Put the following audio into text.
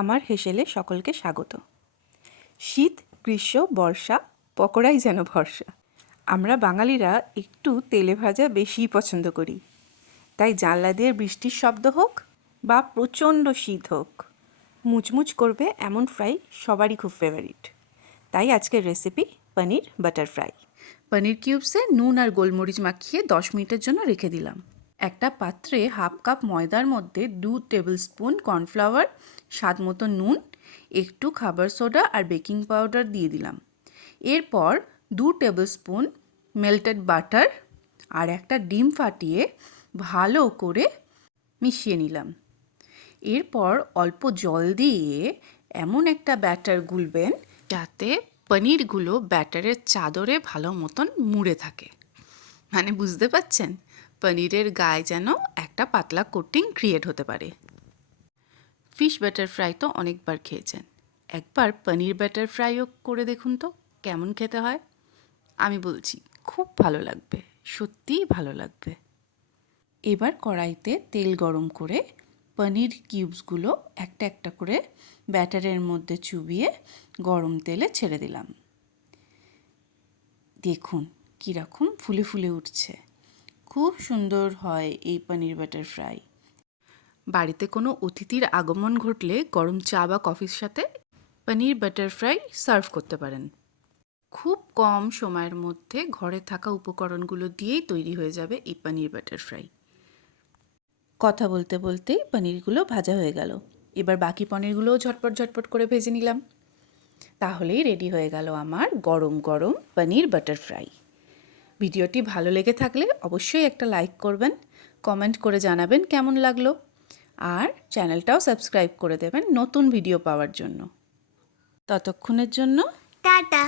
আমার হেসেলে সকলকে স্বাগত। শীত, গ্রীষ্ম, বর্ষা, পকোড়াই যেন ভরসা। আমরা বাঙালিরা একটু তেলে ভাজা বেশিই পছন্দ করি। তাই জানলা দিয়ে বৃষ্টির শব্দ হোক বা প্রচণ্ড শীত হোক, মুচমুচ করবে এমন ফ্রাই সবারই খুব ফেভারিট তাই আজকের recipe paneer butter fry paneer কিউবসে নুন আর গোলমরিচ মাখিয়ে দশ মিনিটের জন্য রেখে দিলাম। একটা পাত্রে হাফ কাপ ময়দার মধ্যে দু টেবিল স্পুন কর্নফ্লাওয়ার স্বাদ মতো নুন, একটু খাবার সোডা আর বেকিং পাউডার দিয়ে দিলাম। এরপর দু টেবিল স্পুন মেল্টেড বাটার আর একটা ডিম ফাটিয়ে ভালো করে মিশিয়ে নিলাম। এরপর অল্প জল দিয়ে এমন একটা ব্যাটার গুলবেন যাতে পনিরগুলো ব্যাটারের চাদরে ভালো মতন মুড়ে থাকে। মানে বুঝতে পাচ্ছেন পনিরের গায়ে যেন একটা পাতলা কোটিং ক্রিয়েট হতে পারে। ফিশ ব্যাটার ফ্রাই তো অনেকবার খেয়েছেন। একবার পনির ব্যাটার ফ্রাইও করে দেখুন তো, কেমন খেতে হয়? আমি বলছি, খুব ভালো লাগবে, সত্যিই ভালো লাগবে। এবার কড়াইতে তেল গরম করে পনির কিউবসগুলো একটা একটা করে ব্যাটারের মধ্যে চুবিয়ে গরম তেলে ছেড়ে দিলাম। দেখুন, কীরকম ফুলে ফুলে উঠছে। খুব সুন্দর হয় এই পনির বাটার ফ্রাই। বাড়িতে কোনো অতিথির আগমন ঘটলে গরম চা বা কফির সাথে পনির বাটার ফ্রাই সার্ভ করতে পারেন। খুব কম সময়ের মধ্যে ঘরে থাকা উপকরণগুলো দিয়েই তৈরি হয়ে যাবে এই পনির বাটার ফ্রাই। কথা বলতে বলতেই পনিরগুলো ভাজা হয়ে গেল। এবার বাকি পনিরগুলোও ঝটপট ঝটপট করে ভেজে নিলাম। তাহলেই রেডি হয়ে গেল আমার গরম গরম পনির বাটার ফ্রাই। ভিডিওটি ভালো লেগে থাকলে অবশ্যই একটা লাইক করবেন, কমেন্ট করে জানাবেন কেমন লাগল, আর চ্যানেলটাও সাবস্ক্রাইব করে দেবেন নতুন ভিডিও পাওয়ার জন্য। ততক্ষণের জন্য টাটা।